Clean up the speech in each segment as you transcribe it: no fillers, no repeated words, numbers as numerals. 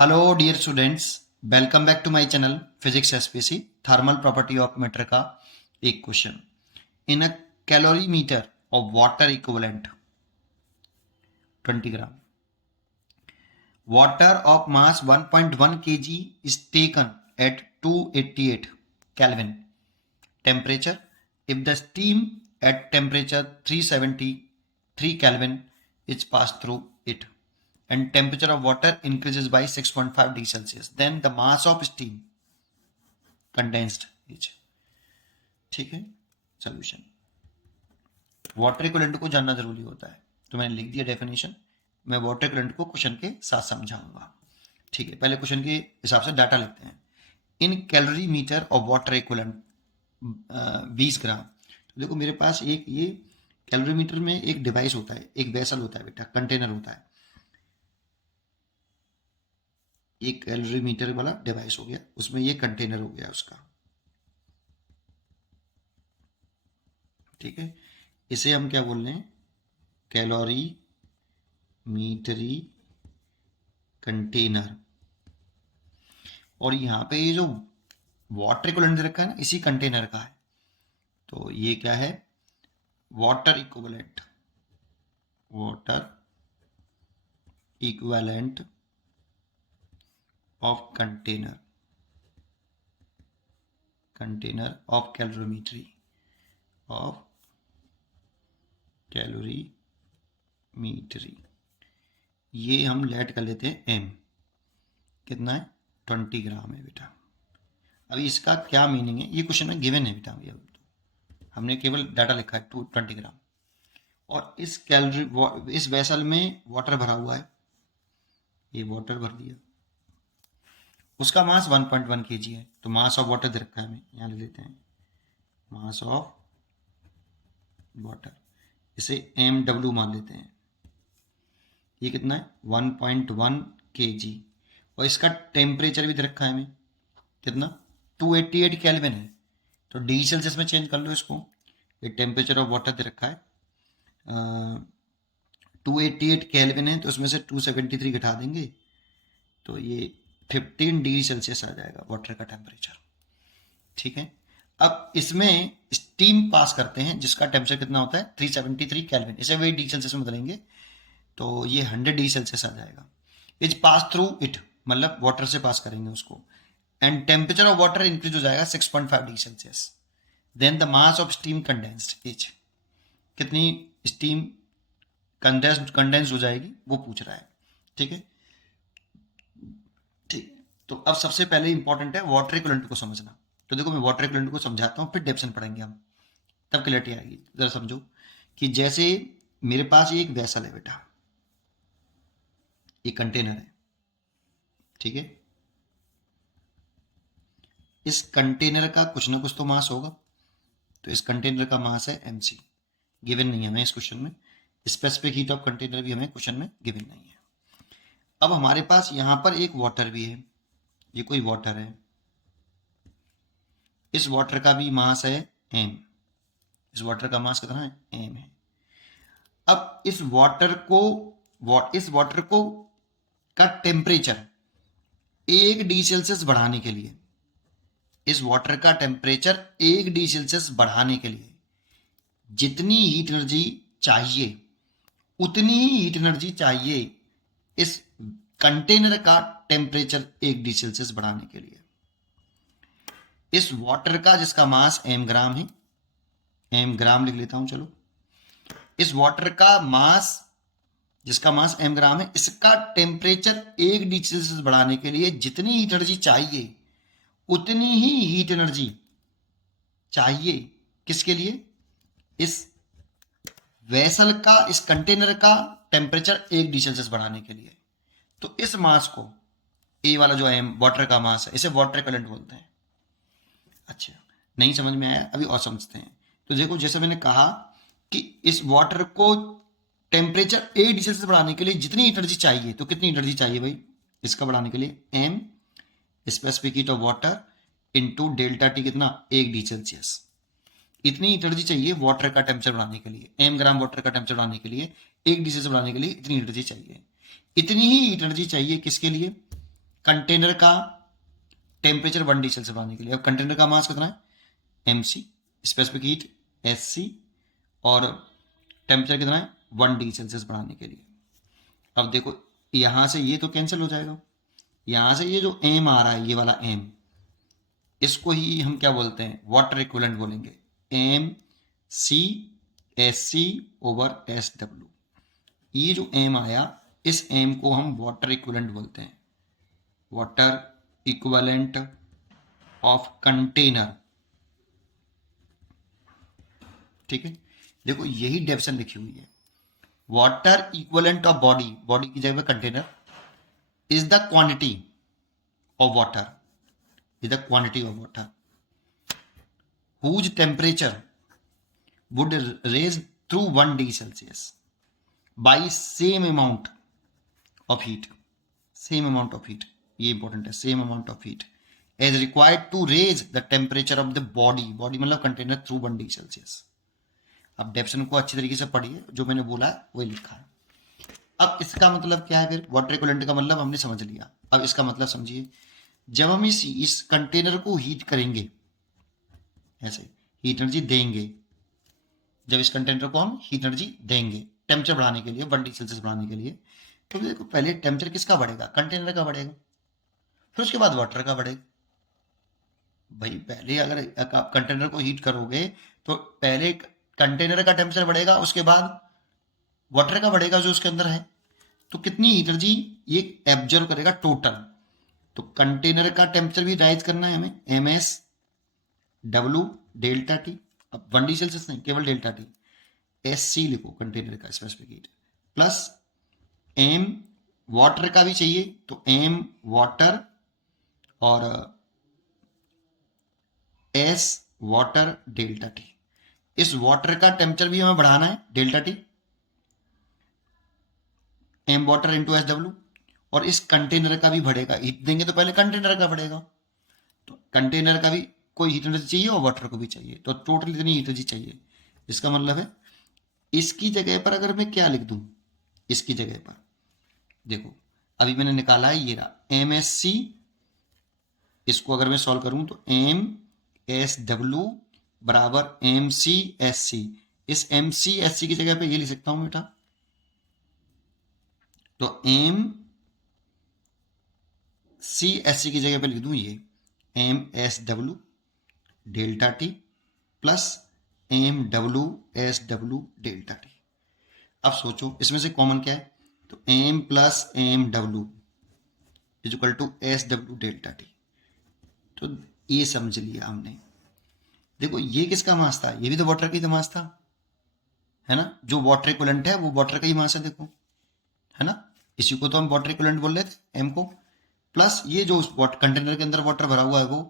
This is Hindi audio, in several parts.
Hello dear students, welcome back to my channel physics SPC. Thermal property of matter का एक question. In a calorimeter of water equivalent 20 gram, water of mass 1.1 kg is taken at 288 Kelvin temperature. If the steam at temperature 373 Kelvin is passed through it and temperature of water increases by 6.5 degree Celsius, then the mass of steam condensed is। ठीक है, सोल्यूशन। वाटर इक्विवेलेंट को जानना जरूरी होता है, तो मैंने लिख दिया डेफिनेशन। मैं वाटर इक्विवेलेंट को क्वेश्चन के साथ समझाऊंगा। ठीक है, पहले क्वेश्चन के हिसाब से डाटा लिखते हैं। In calorimeter of water equivalent 20 gram. तो देखो मेरे पास एक ये कैलोरी मीटर में एक डिवाइस होता है, एक वेसल होता है बेटा, कंटेनर होता है। एक कैलोरी मीटर वाला डिवाइस हो गया, उसमें ये कंटेनर हो गया उसका। ठीक है, इसे हम क्या बोल रहे हैं? Calorimetry container. और यहाँ पे ये जो वाटर इक्विवेलेंट रखा है ना, इसी कंटेनर का है। तो ये क्या है? Water equivalent. Water equivalent of container, container of calorimetry, of calorimetry. ये हम लेट कर लेते हैं एम। कितना है? 20 ग्राम है बेटा। अभी इसका क्या मीनिंग है? ये क्वेश्चन में गिवन है बेटा, भैया हमने केवल डाटा लिखा है 20 ग्राम। और इस वेसल में वाटर भरा हुआ है, ये वाटर भर दिया। उसका मास 1.1 kg है। तो मास ऑफ वाटर दे रखा है, हमें यहाँ ले लेते हैं मास ऑफ वाटर, इसे mw मान लेते हैं। ये कितना है? 1.1 kg। और इसका टेम्परेचर भी दे रखा है हमें, कितना? 288 केल्विन है। तो डिग्री सेल्सियस में चेंज कर लो इसको। ये टेम्परेचर ऑफ वाटर दे रखा है 288 केल्विन है, तो उसमें से 273 घटा देंगे तो ये 15 डिग्री सेल्सियस आ जाएगा वाटर का टेम्परेचर। ठीक है, अब इसमें स्टीम पास करते हैं जिसका टेम्परेचर कितना होता है? 373 केल्विन। इसे वही डिग्री सेल्सियस में बदलेंगे तो ये 100 डिग्री सेल्सियस आ जाएगा। इज पास थ्रू इट, मतलब वाटर से पास करेंगे उसको, and temperature of water increase हो जाएगा 6.5 degree Celsius. Then the mass of steam condensed is, कितनी स्टीम कंडेंस हो जाएगी वो पूछ रहा है। ठीक है, ठीक। तो अब सबसे पहले इंपॉर्टेंट है वाटर इक्विवेलेंट को समझना। तो देखो मैं वाटर इक्विवेलेंट को समझाता हूँ, फिर डेफिनेशन पढ़ेंगे हम, तब क्लैरिटी आएगी। जरा समझो कि जैसे मेरे पास एक वेसल है बेटा, ये कंटेनर है। ठीक है, इस कंटेनर का कुछ ना कुछ तो मास होगा। तो इस कंटेनर का मास है mc। गिवन नहीं है हमें इस क्वेश्चन में। स्पेसिफिक हीट ऑफ कंटेनर भी हमें क्वेश्चन में गिवन नहीं है। अब हमारे पास यहां पर एक वाटर भी है, ये कोई वाटर है। इस वाटर का भी मास है m। इस वाटर का मास कितना है? m है। अब इस वाटर को का टेम्परेचर 1 डिग्री सेल्सियस बढ़ाने के लिए, इस वाटर का टेम्परेचर 1 डिग्री सेल्सियस बढ़ाने के लिए जितनी हीट एनर्जी चाहिए, उतनी ही हीट एनर्जी चाहिए इस कंटेनर का टेम्परेचर 1 डिग्री सेल्सियस बढ़ाने के लिए। इस वाटर का जिसका मास m ग्राम है, m ग्राम लिख लेता हूं चलो। इस वाटर का मास जिसका मास m ग्राम है, इसका टेम्परेचर 1 डिग्री सेल्सियस बढ़ाने के लिए जितनी हीट एनर्जी चाहिए, उतनी ही हीट एनर्जी चाहिए किसके लिए? इस वेसल का, इस कंटेनर का टेम्परेचर 1 डिग्री सेल्सियस बढ़ाने के लिए। तो इस मास को, ए वाला जो m वाटर का मास है, इसे वाटर इक्विवेलेंट बोलते हैं। अच्छा, नहीं समझ में आया? अभी और समझते हैं। तो देखो जैसे मैंने कहा कि इस वाटर को टेम्परेचर 1 डिग्री सेल्सियस बढ़ाने के लिए जितनी एनर्जी चाहिए, तो कितनी एनर्जी चाहिए भाई इसका बढ़ाने के लिए? m specific heat of water into delta T, कितना? 1 डिग्री सेल्सियस। इतनी एनर्जी चाहिए वाटर का टेम्परेचर बढ़ाने के लिए, m ग्राम वाटर का टेम्परेचर बढ़ाने के लिए, 1 डिग्री सेल्सियस बढ़ाने के लिए इतनी एनर्जी चाहिए। इतनी ही एनर्जी चाहिए किसके लिए? कंटेनर का टेम्परेचर 1 डिग्री सेल्सियस बढ़ाने के लिए। अब कंटेनर का मास कितना है mc, स्पेसिफिक हीट sc, और टेम्परेचर कितना है 1 डिग्री सेल्सियस बढ़ाने के लिए। अब देखो यहां से ये तो कैंसिल हो जाएगा, यहां से ये जो m आ रहा है, ये वाला m, इसको ही हम क्या बोलते हैं, वाटर इक्विवेलेंट बोलेंगे, M C S C over S W. ये जो m आया, इस m को हम वाटर इक्विवेलेंट बोलते हैं, वाटर इक्विवेलेंट ऑफ कंटेनर। ठीक है, देखो यही डेफिनेशन लिखी हुई है, water equivalent of body, body की जगह container, is the quantity of water, is the quantity of water whose temperature would raise through 1 degree Celsius by same amount of heat, same amount of heat, ये इंपॉर्टेंट है, same amount of heat as required to raise the temperature of the body, body मतलब कंटेनर, through 1 degree Celsius। अब डेफिनेशन को अच्छी तरीके से पढ़िए, जो मैंने बोला है वही लिखा है। अब इसका मतलब क्या है, फिर वाटर इक्विवेलेंट का मतलब हमने समझ लिया। अब इसका मतलब समझिए, जब हम इस कंटेनर को हीट करेंगे, ऐसे हीट एनर्जी देंगे, जब इस कंटेनर को हम हीट एनर्जी देंगे टेम्परेचर बढ़ाने के लिए, 1 डिग्री सेल्सियस बढ़ाने के लिए, तो देखो पहले टेम्परेचर किसका बढ़ेगा, कंटेनर का बढ़ेगा, फिर उसके बाद वाटर का बढ़ेगा। भाई पहले अगर आप कंटेनर को हीट करोगे तो पहले कंटेनर का टेम्परेचर बढ़ेगा, उसके बाद वाटर का बढ़ेगा जो उसके अंदर है। तो कितनी एनर्जी ये एब्जॉर्व करेगा टोटल, तो कंटेनर का टेम्परेचर भी राइज करना है हमें, M S W delta T, अब 1 डिग्री सेल्सियस नहीं, केवल डेल्टा टी, एस सी लिखो कंटेनर का specific heat, plus M water का भी चाहिए, तो एम वाटर और एस वाटर डेल्टा टी। इस वाटर का टेम्परेचर भी हमें बढ़ाना है, delta T, M water into S W, और इस कंटेनर का भी बढ़ेगा, हीट देंगे तो पहले कंटेनर का बढ़ेगा, तो कंटेनर का भी कोई हीट एनर्जी चाहिए और वाटर को भी चाहिए, तो टोटल इतनी हीट एनर्जी चाहिए। इसका मतलब है इसकी जगह पर अगर मैं क्या लिख दूं, इसकी जगह पर देखो अभी मैंने निकाला है ये रहा एम एस सी, इसको अगर मैं सॉल्व करूं तो एम एस डब्ल्यू बराबर एम सी एस सी, इस एम सी एस सी की जगह पे ये लिख सकता हूं बेटा, तो एम सी एस सी की जगह पे लिख दूं ये M S W delta T plus M W S W delta T. अब सोचो इसमें से कॉमन क्या है, तो M plus M W is equal to S W delta T. तो ये समझ लिया हमने। देखो ये किसका मास था, ये भी तो वाटर का ही तो मास था, है ना, जो वाटर इक्विवेलेंट है वो वाटर का ही मास है, देखो है ना, इसी को तो हम वाटर इक्विवेलेंट बोल रहे थे एम को, प्लस ये जो कंटेनर के अंदर वाटर भरा हुआ है वो,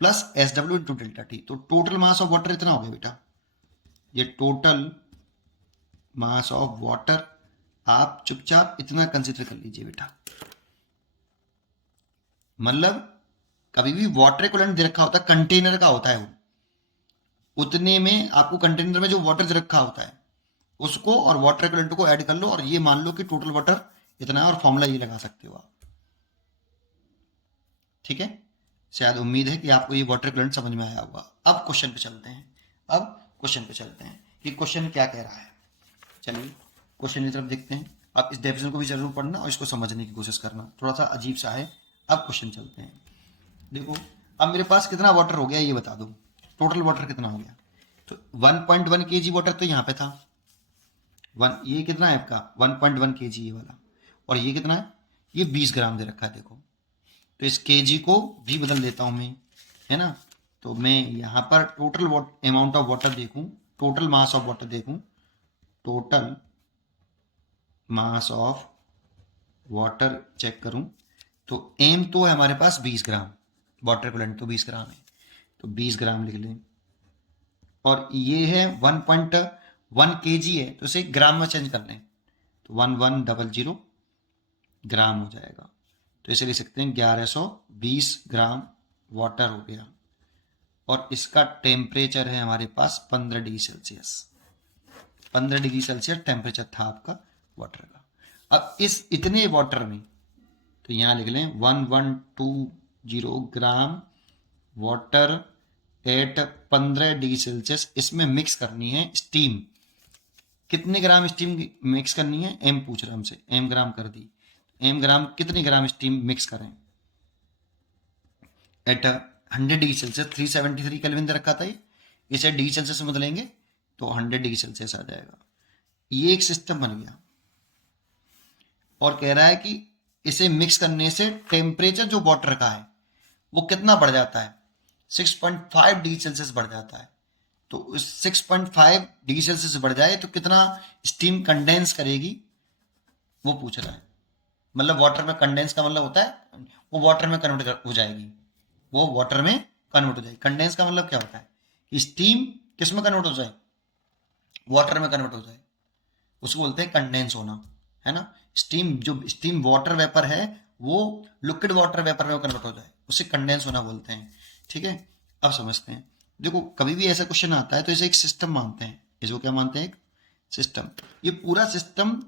plus S W into delta T, तो टोटल मास ऑफ वाटर इतना हो गया बेटा, ये टोटल मास ऑफ वाटर, आप चुपचाप इतना कंसिडर कर लीजिए बेटा। मतलब कभी भी वाटर इक्विवेलेंट दे रखा होता है, कंटेनर का होता है वो, उतने में आपको कंटेनर में जो वाटर दे रखा होता है उसको और वाटर इक्विवेलेंट को ऐड कर लो, और ये मान लो कि टोटल वाटर इतना है, और फॉर्मूला ये लगा सकते हो आप। ठीक है, शायद उम्मीद है कि आपको ये वाटर इक्विवेलेंट समझ में आया होगा। अब क्वेश्चन पे चलते हैं, अब क्वेश्चन पे चलते हैं कि क्वेश्चन क्या कह रहा है। चलिए क्वेश्चन की तरफ देखते हैं। आप इस डेफिनेशन को भी जरूर पढ़ना और इसको समझने की कोशिश करना, थोड़ा सा अजीब सा है। अब क्वेश्चन चलते हैं। देखो अब मेरे पास कितना वाटर हो गया ये बता दो, टोटल वाटर कितना हो गया, तो 1.1 kg वाटर तो यहाँ पे था, ये कितना है आपका 1.1 kg ये वाला, और ये कितना है, ये 20 ग्राम दे रखा है। देखो तो इस kg को भी बदल देता हूँ मैं, है ना, तो मैं यहाँ पर टोटल अमाउंट ऑफ वाटर देखूँ, टोटल मास ऑफ वाटर देखूँ, total mass of water check करूं, तो एम तो है हमारे पास 20 ग्राम, वाटर इक्विवेलेंट तो 20 ग्राम है, तो 20 ग्राम लिख लें, और ये है 1.1 kg है, तो इसे ग्राम में चेंज कर लें, तो 1100 ग्राम हो जाएगा, तो इसे लिख सकते हैं 1120 ग्राम वाटर हो गया, और इसका टेम्परेचर है हमारे पास 15 degree Celsius, 15 degree Celsius temperature था आपका वाटर का। अब इस इतने वाटर में तो यहाँ लिख लें 1120 ग्राम वाटर एट 15 डिग्री सेल्सियस। इसमें मिक्स करनी है स्टीम। कितने ग्राम स्टीम मिक्स करनी है, एम पूछ रहा हमसे, एम ग्राम कर दी। एम ग्राम कितने ग्राम स्टीम मिक्स करें एट 100 डिग्री सेल्सियस। 373 केल्विन दे रखा था ये, इसे डिग्री सेल्सियस में बदलेंगे तो 100 डिग्री सेल्सियस आ जाएगा। ये एक सिस्टम बन गया और कह रहा है कि इसे मिक्स करने से टेम्परेचर जो वाटर का है वो कितना बढ़ जाता है, 6.5 डिग्री सेल्सियस बढ़ जाता है। तो उस 6.5 डिग्री सेल्सियस बढ़ जाए तो कितना स्टीम कंडेंस करेगी वो पूछ रहा है। मतलब वाटर में कंडेंस का मतलब होता है वो वाटर में कन्वर्ट हो जाएगी, वो वाटर में कन्वर्ट हो जाएगी। कंडेंस का मतलब क्या होता है कि स्टीम किस में कन्वर्ट हो जाए, वाटर में कन्वर्ट हो जाए, उसको बोलते हैं कंडेंस होना, है ना। स्टीम, जो स्टीम वाटर वेपर है वो लिक्विड वाटर वेपर में कन्वर्ट हो जाए, उसे कंडेंस होना बोलते हैं। ठीक है, अब समझते हैं। देखो कभी भी ऐसा क्वेश्चन आता है तो इसे एक सिस्टम मानते हैं। इसको क्या मानते हैं, एक सिस्टम। ये पूरा सिस्टम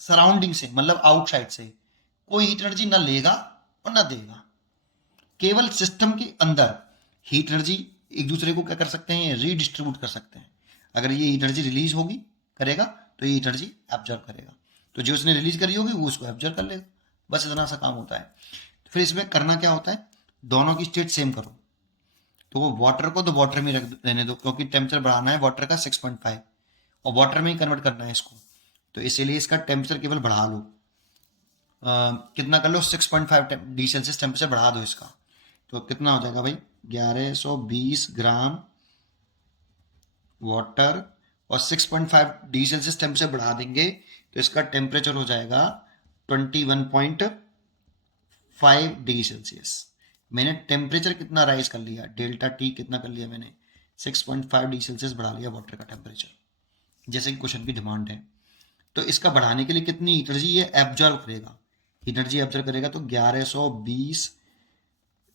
सराउंडिंग से, मतलब आउटसाइड से कोई हीट एनर्जी ना लेगा और ना देगा। केवल सिस्टम के अंदर हीट एनर्जी एक दूसरे को क्या कर सकते हैं, रीडिस्ट्रीब्यूट कर सकते हैं। अगर ये हीट एनर्जी रिलीज होगी करेगा तो ये हीट एनर्जी एब्जॉर्ब करेगा, तो जो उसने रिलीज करी होगी वो उसको एब्जॉर्ब कर लेगा। बस इतना सा काम होता है। फिर इसमें करना क्या होता है, दोनों की स्टेट सेम करो। तो वो वाटर को तो वाटर में रहने दो, क्योंकि टेम्परेचर बढ़ाना है वाटर का 6.5 और वाटर में ही कन्वर्ट करना है इसको, तो इसीलिए इसका टेम्परेचर केवल बढ़ा लो। कितना कर लो, 6.5 डिग्री सेल्सियस टेम्परेचर बढ़ा दो इसका। तो कितना हो जाएगा भाई, 1120 ग्राम वाटर और 6.5 डिग्री सेल्सियस टेम्परेचर बढ़ा देंगे तो इसका टेम्परेचर हो जाएगा 21.5 डिग्री सेल्सियस। मैंने टेम्परेचर कितना राइज कर लिया, डेल्टा टी कितना कर लिया मैंने, 6.5 डिग्री सेल्सियस बढ़ा लिया वाटर का टेम्परेचर, जैसे कि क्वेश्चन की डिमांड है। तो इसका बढ़ाने के लिए कितनी एनर्जी ये एब्जॉर्ब करेगा, एनर्जी एब्जॉर्ब करेगा तो 1120,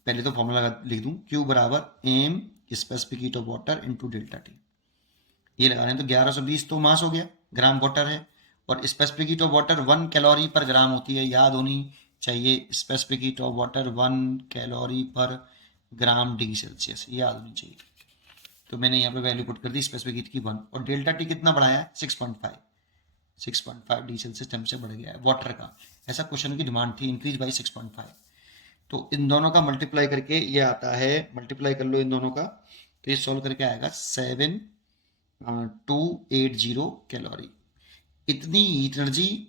पहले तो फॉर्मूला लिख दूं, Q बराबर M specific heat of water into delta T. ये लगा रहे हैं तो 1120 तो मास हो गया, ग्राम वाटर है, और specific heat of water 1 calorie पर ग्राम होती है, याद होनी चाहिए। Specific heat of water 1 calorie पर ग्राम डिग्री सेल्सियस, याद होनी चाहिए। तो मैंने यहाँ पे वैल्यू पुट कर दी स्पेसिफिक हीट की 1, और डेल्टा टी कितना बढ़ाया है, 6.5 डिग्री सेल्सियस टेम्परेचर बढ़ गया है वाटर का। ऐसा क्वेश्चन की डिमांड थी, इंक्रीज बाई 6.5। तो इन दोनों का मल्टीप्लाई करके ये आता है, मल्टीप्लाई कर लो इन दोनों का, तो ये सॉल्व करके आएगा 7280 कैलोरी। इतनी हीट एनर्जी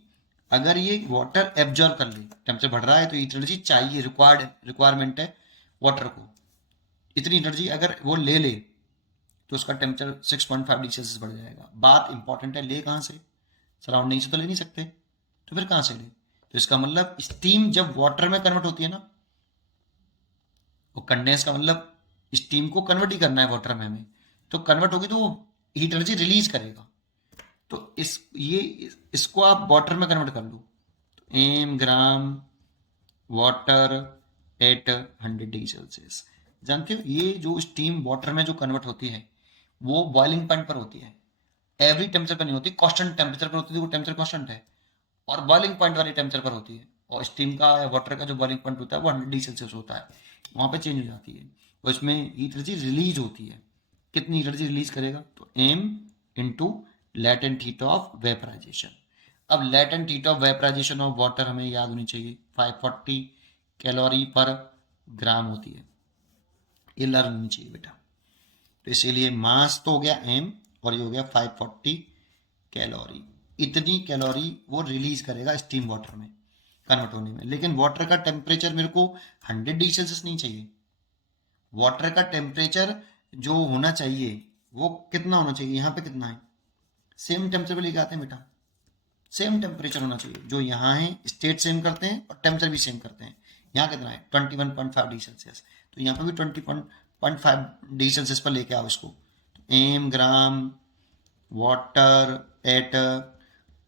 अगर ये वाटर एब्जॉर्ब कर ले, टेम्परेचर बढ़ रहा है तो हीट एनर्जी चाहिए, रिक्वायरमेंट है वाटर को। इतनी एनर्जी अगर वो ले ले तो उसका टेम्परेचर 6.5 डिग्री सेल्सियस बढ़ जाएगा। बात इंपॉर्टेंट है, ले कहाँ से, सराउंडिंग से तो ले नहीं सकते, तो फिर कहाँ से ले। तो इसका मतलब स्टीम जब वाटर में कन्वर्ट होती है ना, वो कंडेंस का मतलब स्टीम को कन्वर्ट ही करना है वाटर में हमें, तो कन्वर्ट होगी तो वो हीट एनर्जी रिलीज करेगा। तो इसको आप वाटर में कन्वर्ट कर लो, तो M gram water at 100 degree Celsius. जानते हो ये जो स्टीम वाटर में जो कन्वर्ट होती है वो बॉइलिंग पॉइंट पर होती है, एवरी टेम्परेचर पर नहीं होती, कांस्टेंट टेम्परेचर पर होती है, वो टेम्परेचर कांस्टेंट है, और बॉइलिंग पॉइंट वाली टेम्परेचर पर होती है। और स्टीम का या वाटर का जो बॉइलिंग पॉइंट होता है वो 100 डिग्री सेल्सियस होता है, वहाँ पे चेंज हो जाती है, और इसमें हीट एनर्जी रिलीज होती है। कितनी एनर्जी रिलीज करेगा, तो m into latent heat of vaporisation. अब latent heat of vaporisation of water हमें याद होनी चाहिए, 540 कैलोरी पर ग्राम होती है, ये लर्न होनी चाहिए बेटा। तो इसीलिए मास तो हो गया एम और ये हो गया 540 कैलोरी। इतनी कैलोरी वो रिलीज करेगा स्टीम वाटर में कन्वर्ट होने में। लेकिन वाटर का टेम्परेचर मेरे को 100 डिग्री सेल्सियस नहीं चाहिए, वाटर का टेम्परेचर जो होना चाहिए वो कितना होना चाहिए, यहाँ पे कितना है, सेम टेम्परेचर पे लेके आते हैं बेटा, सेम टेम्परेचर होना चाहिए। जो यहाँ है स्टेट सेम करते हैं और टेम्परेचर भी सेम करते हैं। यहाँ कितना है 21.5 डिग्री सेल्सियस, तो यहाँ पे भी 20.5 डिग्री सेल्सियस पर लेके आओ इसको। M gram water at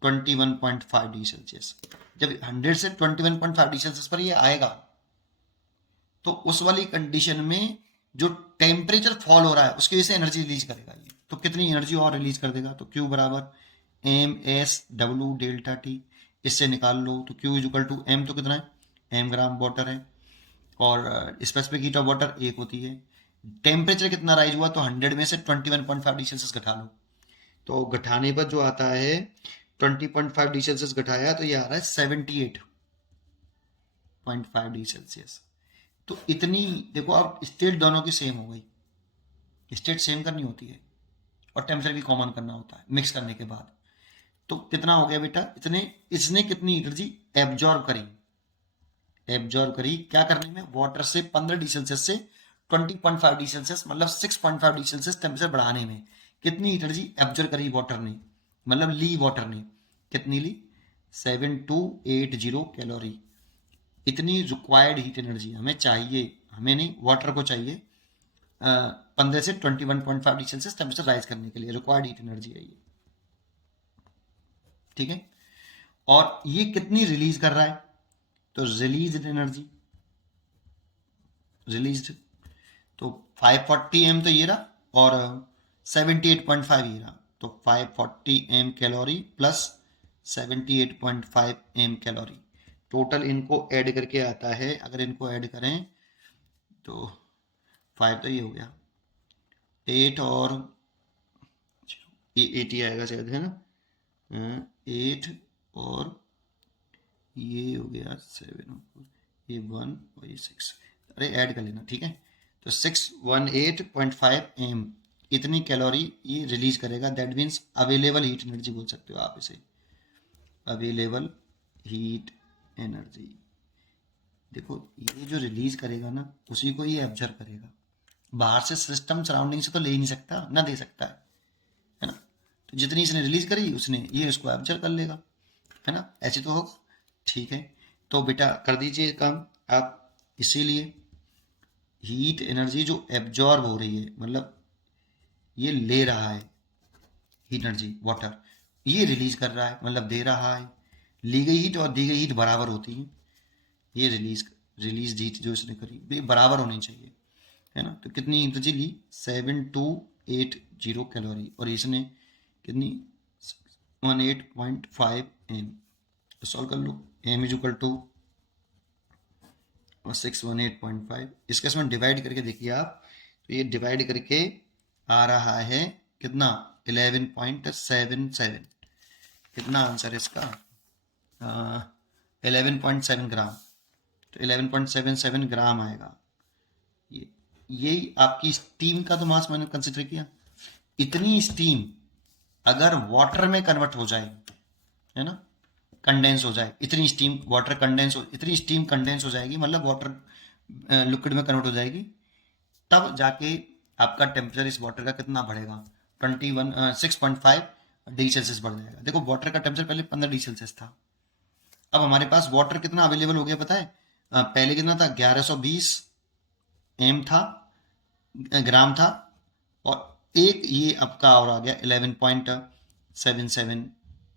21.5 degree Celsius. जब 100 से 21.5 डिग्री सेल्सियस पर ये आएगा तो उस वाली कंडीशन में जो टेम्परेचर फॉल हो रहा है उसकी वजह से एनर्जी रिलीज करेगा ये। तो कितनी एनर्जी और रिलीज कर देगा, तो Q बराबर M S W delta T, इससे निकाल लो। तो Q is equal to M तो कितना है, एम ग्राम वाटर है, और स्पेसिफिक हीट ऑफ वाटर 1 होती है। टेम्परेचर कितना राइज हुआ, तो 100 में से 21.5 डिग्री सेल्सियस घटा लो, तो घटाने पर जो आता है 20.5 डिग्री सेल्सियस घटाया तो ये आ रहा है 78.5 डिग्री सेल्सियस। तो इतनी देखो, अब स्टेट दोनों की सेम हो गई, स्टेट सेम करनी होती है और टेम्परेचर भी कॉमन करना होता है मिक्स करने के बाद। तो कितना हो गया बेटा, इतने इसने कितनी एनर्जी एब्जॉर्ब करी क्या करने में, वाटर से 15 डिग्री सेल्सियस से 20.5 डिग्री सेल्सियस मतलब 6.5 डिग्री सेल्सियस टेम्परेचर बढ़ाने में कितनी एनर्जी एब्जॉर्ब करी वाटर ने, मतलब ली वाटर ने, कितनी ली 7280 कैलोरी। इतनी रिक्वायर्ड हीट एनर्जी हमें चाहिए, हमें नहीं वाटर को चाहिए 15 से 21.5 डिग्री सेल्सियस टेम्परेचर राइज करने के लिए रिक्वायर्ड हीट एनर्जी है ये, ठीक है। और ये कितनी रिलीज कर रहा है, तो रिलीज तो 540 एम तो ये रहा और 78.5 ये रहा, तो 540 M calorie plus 78.5 M calorie, total इनको ऐड करके आता है। अगर इनको ऐड करें तो 5 तो ये हो गया 8 और ये 80 आएगा शायद, है ना, 8 और ये हो गया 7, ये 1 और ये 6, अरे ऐड कर लेना, ठीक है। तो 618.5 एम इतनी कैलोरी ये रिलीज करेगा, that means available heat energy बोल सकते हो आप इसे, अवेलेबल हीट एनर्जी। देखो ये जो रिलीज करेगा ना उसी को ये ऑब्जर्व करेगा, बाहर से सिस्टम सराउंडिंग से तो ले ही नहीं सकता ना, दे सकता है ना। तो जितनी इसने रिलीज करी उसने ये उसको ऑब्जर्व कर लेगा, है ना, ऐसे तो होगा, ठीक है। तो बेटा कर दीजिए काम आप, इसीलिए हीट एनर्जी जो एब्जॉर्ब हो रही है मतलब ये ले रहा है हीट एनर्जी वाटर, ये रिलीज कर रहा है मतलब दे रहा है, ली गई हीट और दी गई हीट बराबर होती है, ये रिलीज हीट जो इसने करी ये बराबर होनी चाहिए, है ना। तो कितनी एनर्जी ली 7280 कैलोरी और इसने कितनी 18.5 एम, तो सॉल्व कर लो, एम इज इक्वल टू 618.5, इसके इसमें डिवाइड करके देखिए आप, तो ये डिवाइड करके आ रहा है कितना 11.77, कितना आंसर इसका 11.7 ग्राम, तो 11.77 ग्राम आएगा। ये यही आपकी स्टीम का तो मास मैंने कंसिडर किया, इतनी स्टीम अगर वाटर में कन्वर्ट हो जाए, है ना, कंडेंस हो जाए, इतनी स्टीम वाटर कंडेंस हो, इतनी स्टीम कंडेंस हो जाएगी मतलब वाटर लिक्विड में कन्वर्ट हो जाएगी, तब जाके आपका टेम्परेचर इस वाटर का कितना बढ़ेगा 6.5 डिग्री सेल्सियस बढ़ जाएगा। देखो वाटर का टेम्परेचर पहले 15 डिग्री सेल्सियस था, अब हमारे पास वाटर कितना अवेलेबल हो गया पता है, पहले कितना था 1120 एम था ग्राम था, और एक ये आपका और आ गया 11.77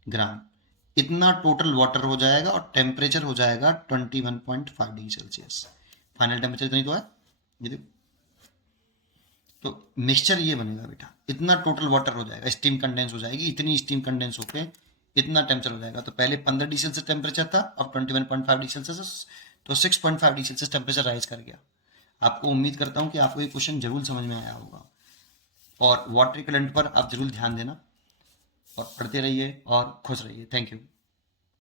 ग्राम, इतना टोटल वाटर हो जाएगा और टेम्परेचर हो जाएगा 21.5 डिग्री सेल्सियस, फाइनल टेम्परेचर इतनी तो है ये देखो। तो मिक्सचर ये बनेगा बेटा, इतना टोटल वाटर हो जाएगा, स्टीम कंडेंस हो जाएगी, इतनी स्टीम कंडेंस होके इतना टेम्परेचर हो जाएगा। तो पहले 15 डिग्री सेल्सियस टेम्परेचर था, अब 21.5 डिग्री सेल्सियस, तो 6.5 डिग्री सेल्सियस टेम्परेचर राइज कर गया। आपको उम्मीद करता हूँ कि आपको ये क्वेश्चन जरूर समझ में आया होगा, और वाटर इक्विवेलेंट पर आप जरूर ध्यान देना और पढ़ते रहिए और खुश रहिए। Thank you.